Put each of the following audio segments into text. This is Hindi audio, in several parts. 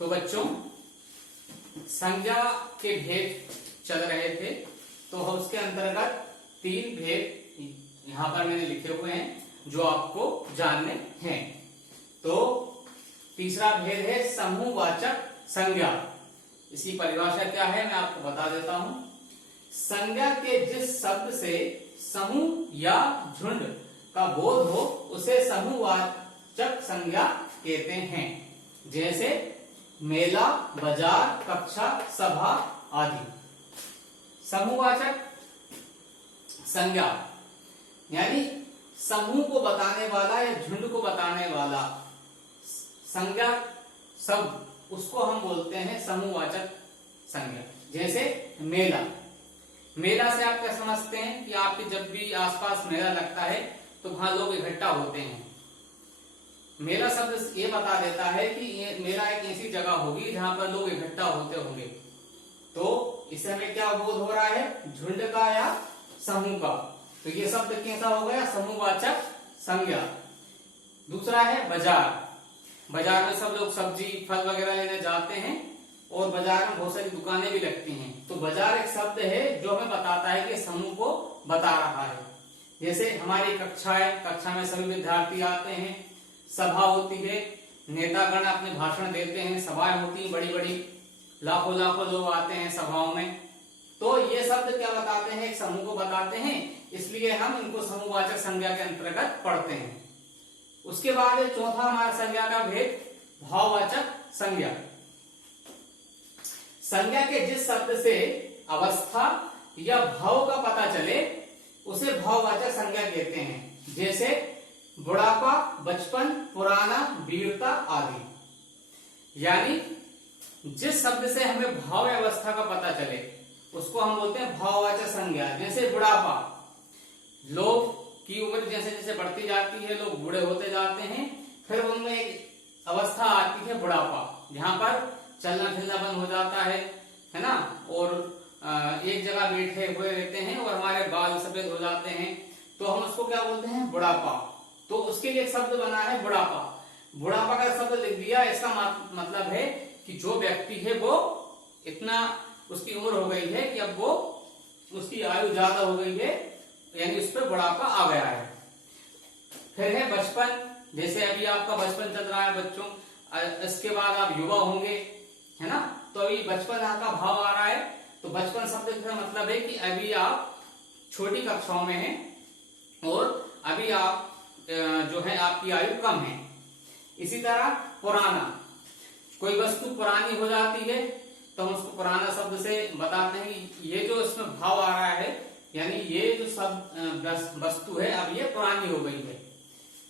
तो बच्चों संज्ञा के भेद चल रहे थे, तो उसके अंतर्गत 3 भेद यहां पर मैंने लिखे हुए हैं जो आपको जानने हैं। तो तीसरा भेद है समूहवाचक संज्ञा। इसकी परिभाषा क्या है मैं आपको बता देता हूं। संज्ञा के जिस शब्द से समूह या झुंड का बोध हो उसे समूहवाचक संज्ञा कहते हैं। जैसे मेला, बाजार, कक्षा, सभा आदि। समूहवाचक संज्ञा यानी समूह को बताने वाला या झुंड को बताने वाला संज्ञा शब्द, उसको हम बोलते हैं समूहवाचक संज्ञा। जैसे मेला। मेला से आप क्या समझते हैं कि आपके जब भी आसपास मेला लगता है तो वहां लोग इकट्ठा होते हैं। मेला शब्द ये बता देता है कि ये मेला एक ऐसी जगह होगी जहां पर लोग इकट्ठा होते होंगे। तो इससे हमें क्या बोध हो रहा है, झुंड का या समूह का। तो ये शब्द कैसा हो गया, समूहवाचक संज्ञा। दूसरा है बाजार। बाजार में सब लोग सब्जी फल वगैरह लेने जाते हैं और बाजार में बहुत सारी दुकानें भी लगती हैं। तो बाजार एक शब्द है जो हमें बताता है कि समूह को बता रहा है। जैसे हमारी कक्षा है, कक्षा में सभी विद्यार्थी आते हैं, सभा होती है, नेतागण अपने भाषण देते हैं, सभाएं होती हैं बड़ी बड़ी, लाखों लाखों लोग आते हैं सभाओं में। तो ये शब्द क्या बताते हैं, एक समूह को बताते हैं, इसलिए हम इनको समूहवाचक संज्ञा के अंतर्गत पढ़ते हैं। उसके बाद चौथा हमारा संज्ञा का भेद भाववाचक संज्ञा। संज्ञा के जिस शब्द से अवस्था या भाव का पता चले उसे भाववाचक संज्ञा कहते हैं। जैसे बुढ़ापा, बचपन, पुराना, वीरता आदि। यानी जिस शब्द से हमें भाव या अवस्था का पता चले उसको हम बोलते हैं भाववाचक संज्ञा। जैसे बुढ़ापा, लोग की उम्र जैसे जैसे बढ़ती जाती है लोग बूढ़े होते जाते हैं, फिर उनमें एक अवस्था आती है बुढ़ापा, जहां पर चलना फिरना बंद हो जाता है ना, और एक जगह बैठे हुए रहते हैं और हमारे बाल सफेद हो जाते हैं, तो हम उसको क्या बोलते हैं, बुढ़ापा। तो उसके लिए एक शब्द बना है बुढ़ापा। बुढ़ापा का शब्द लिख दिया, इसका मतलब है कि जो व्यक्ति है वो इतना उसकी उम्र हो गई है कि अब वो उसकी आयु ज्यादा हो गई है, यानी उस पर बुढ़ापा आ गया है। फिर है बचपन। जैसे अभी आपका बचपन चल रहा है बच्चों, इसके बाद आप युवा होंगे, है ना, तो अभी बचपन का भाव आ रहा है। तो बचपन शब्द का मतलब है कि अभी आप छोटी कक्षाओं में हैं और अभी आप जो है आपकी आयु कम है। इसी तरह पुराना, कोई वस्तु पुरानी हो जाती है तो हम उसको पुराना शब्द से बताते हैं कि ये जो इसमें भाव आ रहा है, यानी ये जो सब वस्तु है अब ये पुरानी हो गई है।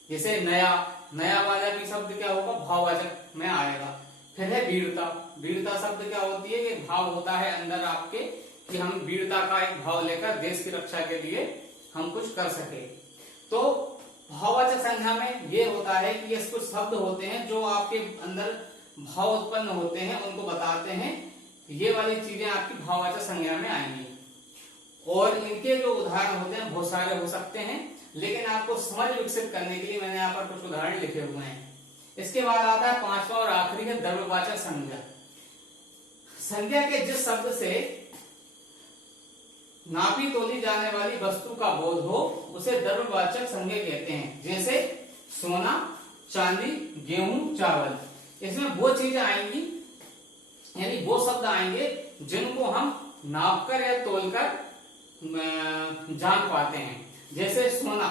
जैसे नया, नया वाला भी शब्द क्या होगा, भाववाचक में आएगा। फिर है वीरता। वीरता शब्द क्या होती है कि भाव होता है अंदर आपके कि हम वीरता का एक भाव लेकर देश की रक्षा के लिए हम कुछ कर सके। तो भाववाचक संज्ञा में ये होता है कि ये कुछ शब्द होते हैं जो आपके अंदर भाव उत्पन्न होते हैं, उनको बताते हैं। ये वाली चीजें आपकी भाववाचक संज्ञा में आएंगी और इनके जो उदाहरण होते हैं बहुत सारे हो सकते हैं, लेकिन आपको समझ विकसित करने के लिए मैंने यहाँ पर कुछ उदाहरण लिखे हुए हैं। इसके बाद आता है पांचवा और आखिरी है द्रव्यवाचक संज्ञा। संज्ञा के जिस शब्द से नापी तोली जाने वाली वस्तु का बोध हो उसे द्रव्यवाचक संज्ञा कहते हैं। जैसे सोना, चांदी, गेहूं, चावल। इसमें वो चीजें आएंगी, यानी वो शब्द आएंगे जिनको हम नापकर या तोलकर जान पाते हैं। जैसे सोना,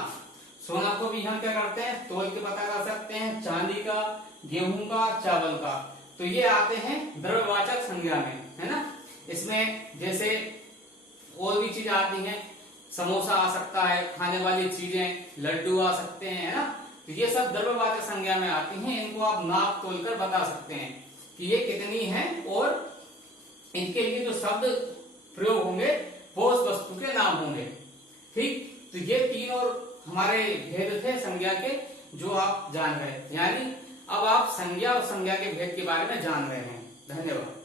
सोना को भी हम क्या करते हैं, तोल के पता कर सकते हैं, चांदी का, गेहूं का, चावल का। तो ये आते हैं द्रव्यवाचक संज्ञा में, है ना। इसमें जैसे और भी चीज आती हैं, समोसा आ सकता है, खाने वाली चीजें, लड्डू आ सकते हैं, है ना। तो ये सब द्रव्यवाचक संज्ञा में आती हैं। इनको आप नाप तोल कर बता सकते हैं कि ये कितनी है और इनके लिए जो शब्द प्रयोग होंगे वो उस वस्तु के नाम होंगे। ठीक, तो ये 3 और हमारे भेद थे संज्ञा के जो आप जान गए, यानी अब आप संज्ञा और संज्ञा के भेद के बारे में जान रहे हैं। धन्यवाद।